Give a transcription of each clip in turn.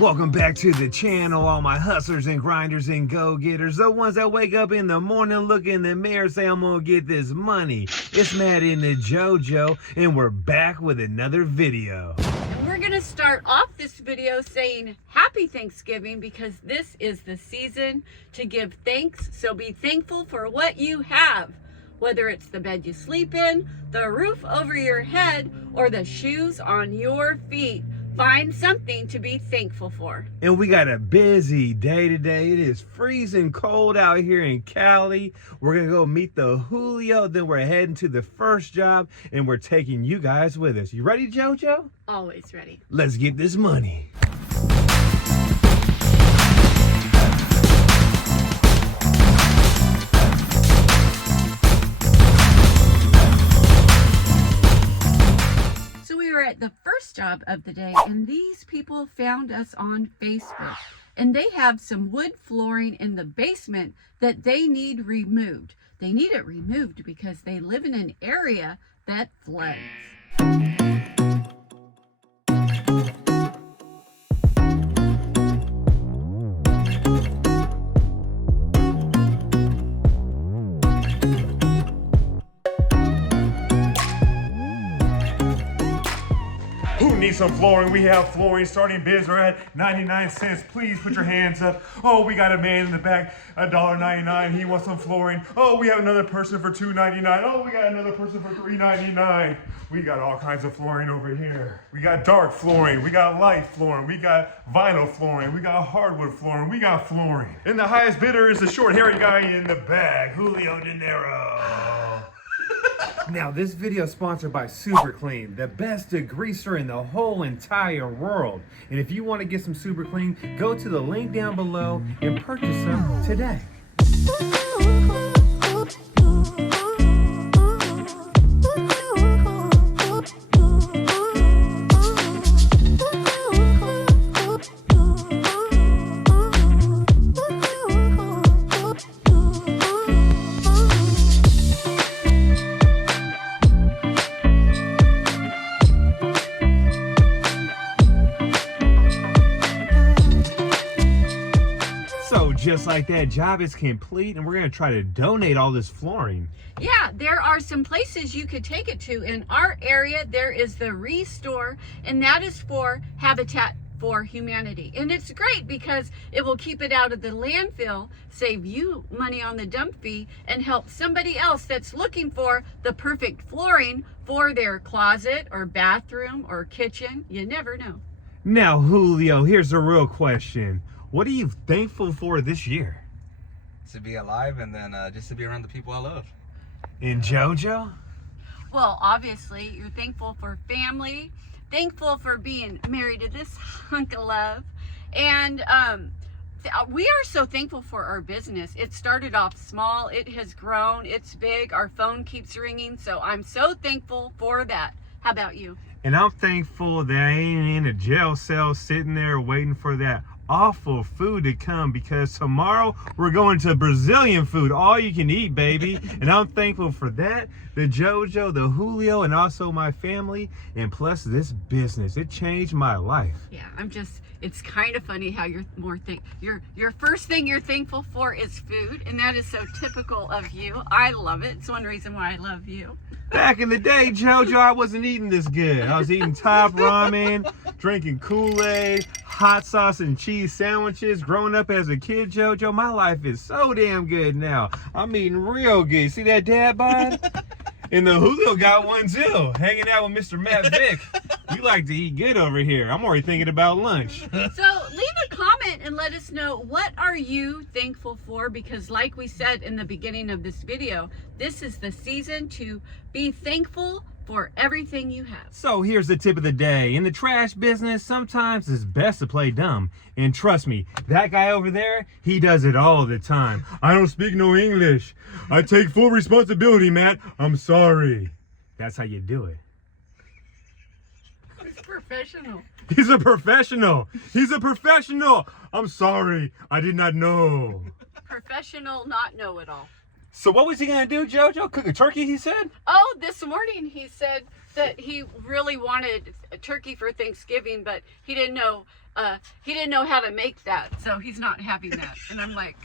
Welcome back to the channel, all my hustlers and grinders and go-getters, the ones that wake up in the morning, look in the mirror, say I'm gonna get this money. It's Matt and the JoJo, and we're back with another video. And we're gonna start off this video saying happy Thanksgiving, because this is the season to give thanks. So be thankful for what you have, whether it's the bed you sleep in, the roof over your head, or the shoes on your feet. Find something to be thankful for. And we got a busy day today. It is freezing cold out here in Cali. We're gonna go meet the Julio, then we're heading to the first job, and we're taking you guys with us. You ready, JoJo? Always ready. Let's get this money. At the first job of the day, and these people found us on Facebook, and they have some wood flooring in the basement that they need removed. They need it removed because they live in an area that floods. Who needs some flooring? We have flooring starting bids are at 99 cents. Please put your hands up. Oh, we got a man in the back, $1.99. He wants some flooring. Oh, we have another person for $2.99. Oh, we got another person for $3.99. We got all kinds of flooring over here. We got dark flooring. We got light flooring. We got vinyl flooring. We got hardwood flooring. We got flooring. And the highest bidder is the short-haired guy in the back, Julio Dinero. Now, this video is sponsored by Super Clean, the best degreaser in the whole entire world. And if you want to get some Super Clean, go to the link down below and purchase some today. So just like that, job is complete, and we're going to try to donate all this flooring. Yeah, there are some places you could take it to. In our area, there is the Restore, and that is for Habitat for Humanity. And it's great because it will keep it out of the landfill, save you money on the dump fee, and help somebody else that's looking for the perfect flooring for their closet or bathroom or kitchen. You never know. Now, Julio, here's the real question. What are you thankful for this year? To be alive, and then just to be around the people I love. And JoJo? Well, obviously, you're thankful for family, thankful for being married to this hunk of love, and we are so thankful for our business. It started off small, it has grown, it's big, our phone keeps ringing, so I'm so thankful for that. How about you? And I'm thankful that I ain't in a jail cell sitting there waiting for that awful food to come, because tomorrow we're going to Brazilian food, all you can eat, baby. And I'm thankful for that, the JoJo, the Julio, and also my family, and plus this business. It changed my life. Yeah, it's kind of funny how you're your first thing you're thankful for is food, and that is so typical of you. I love it. It's one reason why I love you. Back in the day, JoJo, I wasn't eating this good. I was eating top ramen, drinking Kool-Aid, hot sauce and cheese sandwiches. Growing up as a kid, JoJo, my life is so damn good now. I'm eating real good. See that dad bod? And the Julio got one too, hanging out with Mr. Matt Vick. We like to eat good over here. I'm already thinking about lunch. So leave a comment and let us know, what are you thankful for? Because like we said in the beginning of this video, this is the season to be thankful for everything you have. So here's the tip of the day. In the trash business, sometimes it's best to play dumb. And trust me, that guy over there, he does it all the time. I don't speak no English. I take full responsibility, Matt. I'm sorry. That's how you do it. It's professional. He's a professional. He's a professional. I'm sorry. I did not know. Professional, not know-it-all. So what was he gonna do, JoJo? Cook a turkey, he said? Oh, this morning he said that he really wanted a turkey for Thanksgiving, but he didn't know he didn't know how to make that, so he's not having that. And I'm like,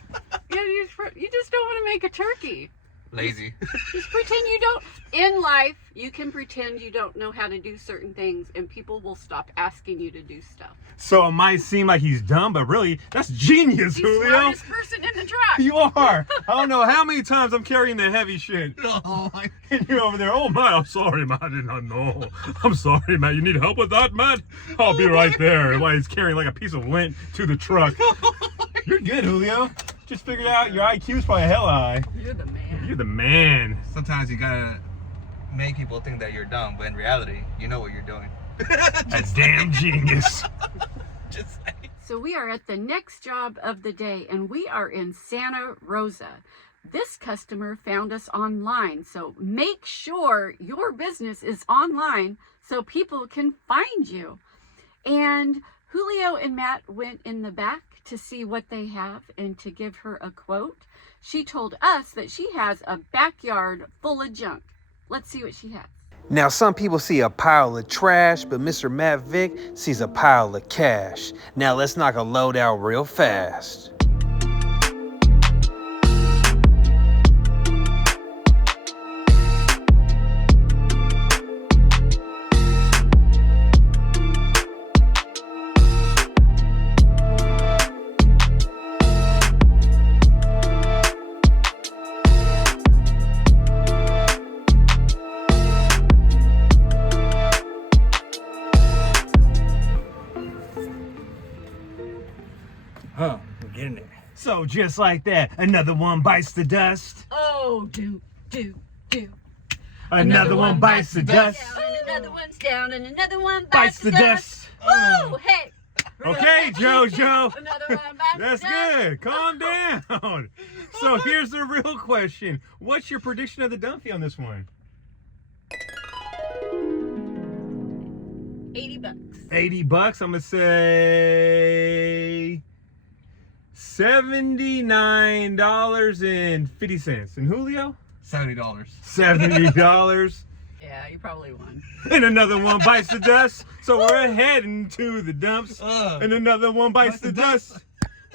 yeah, you just don't want to make a turkey. Lazy. Just pretend you don't. In life, you can pretend you don't know how to do certain things, and people will stop asking you to do stuff. So it might seem like he's dumb, but really, that's genius, He's the Julio. smartest person in the truck. You are. I don't know how many times I'm carrying the heavy shit. Oh my. And you're over there, oh, Matt, I'm sorry, Matt, I did not know. I'm sorry, Matt, you need help with that, Matt? I'll be right there. While he's carrying like a piece of lint to the truck. You're good, Julio. Just figured out your IQ's probably hella high. You're the man. You're the man. Sometimes you gotta make people think that you're dumb, but in reality, you know what you're doing. A damn genius. Just like. So we are at the next job of the day, and we are in Santa Rosa. This customer found us online, so make sure your business is online so people can find you. And Julio and Matt went in the back to see what they have and to give her a quote. She told us that she has a backyard full of junk. Let's see what she has. Now, some people see a pile of trash, but Mr. Matt Vick sees a pile of cash. Now, let's knock a load out real fast. Huh, we're getting there. So just like that, another one bites the dust. Oh, do. Another one bites the dust. Down, and another one's down, and another one Bites the dust. Woo! Hey! Okay, JoJo. Another one bites That's the dust. good. Calm down. So here's the real question. What's your prediction of the dump fee on this one? $80. 80 bucks. I'm going to say $79.50. And Julio? $70. $70. Yeah, you probably won. And another one bites the dust. So we're heading to the dumps. And another one bites the dust.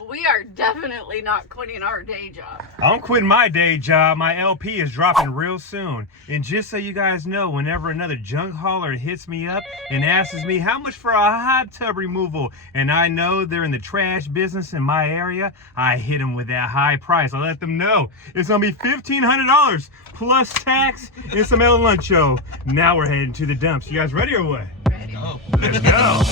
We are definitely not quitting our day job. I'm quitting my day job. My LP is dropping real soon. And just so you guys know, whenever another junk hauler hits me up and asks me how much for a hot tub removal, and I know they're in the trash business in my area, I hit them with that high price. I let them know it's gonna be $1,500 plus tax and some El Luncho. Now we're heading to the dumps. You guys ready or what? Ready? Oh. Let's go.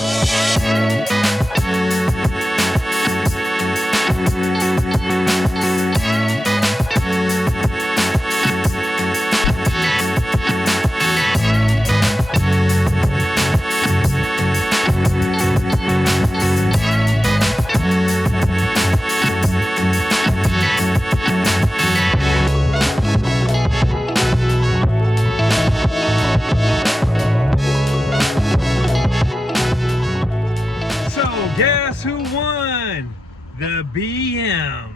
Guess who won? The BM.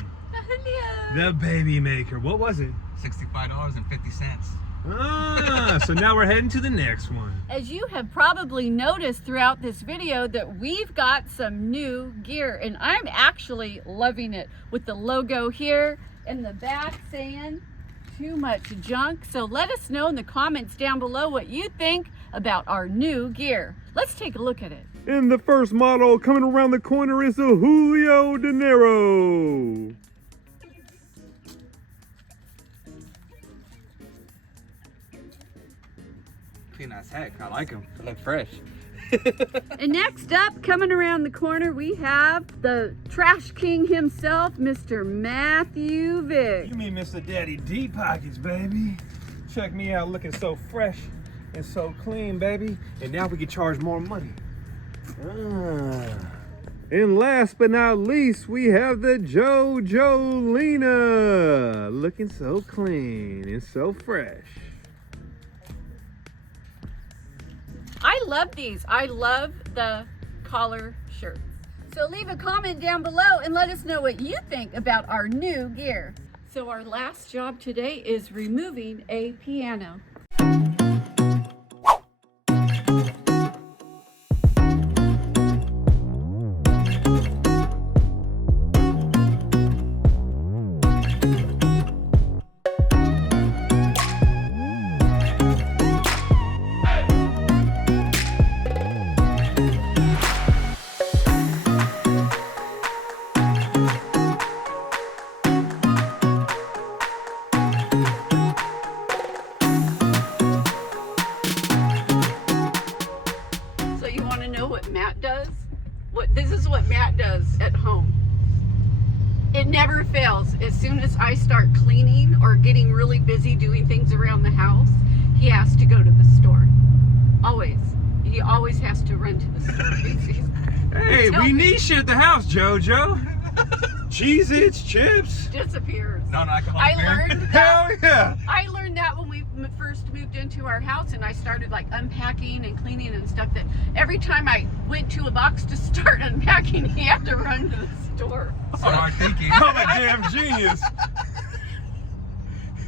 The baby maker. What was it? $65.50. So now we're heading to the next one. As you have probably noticed throughout this video that we've got some new gear, and I'm actually loving it with the logo here in the back saying too much junk. So let us know in the comments down below what you think about our new gear. Let's take a look at it. And the first model coming around the corner is the Julio De Niro. Cleanout's heck. I like them. They look fresh. And next up, coming around the corner, we have the trash king himself, Mr. Matthew Vick. You mean Mr. Daddy Deep Pockets, baby. Check me out looking so fresh and so clean, baby. And now we can charge more money. And last but not least, we have the JoJo Lena. Looking so clean and so fresh. I love these. I love the collar shirts. So leave a comment down below and let us know what you think about our new gear. So our last job today is removing a piano. home. It never fails. As soon as I start cleaning or getting really busy doing things around the house, he has to go to the store. Always. He always has to run to the store. Hey, Tell we me. need shit at the house, JoJo. Cheez-Its, chips. Disappears. Non-alcoholic I beer. learned Hell yeah. I learned that when we first moved into our house, and I started like unpacking and cleaning and stuff, that every time I went to a box to start unpacking, he had to run to the store. Smart thinking. I'm a damn genius.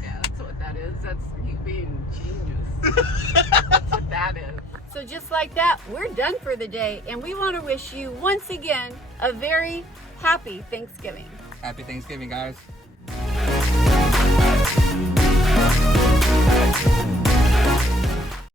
Yeah, that's what that is. That's you being genius. That's what that is. So just like that, we're done for the day, and we want to wish you once again a very happy Thanksgiving. Happy Thanksgiving, guys.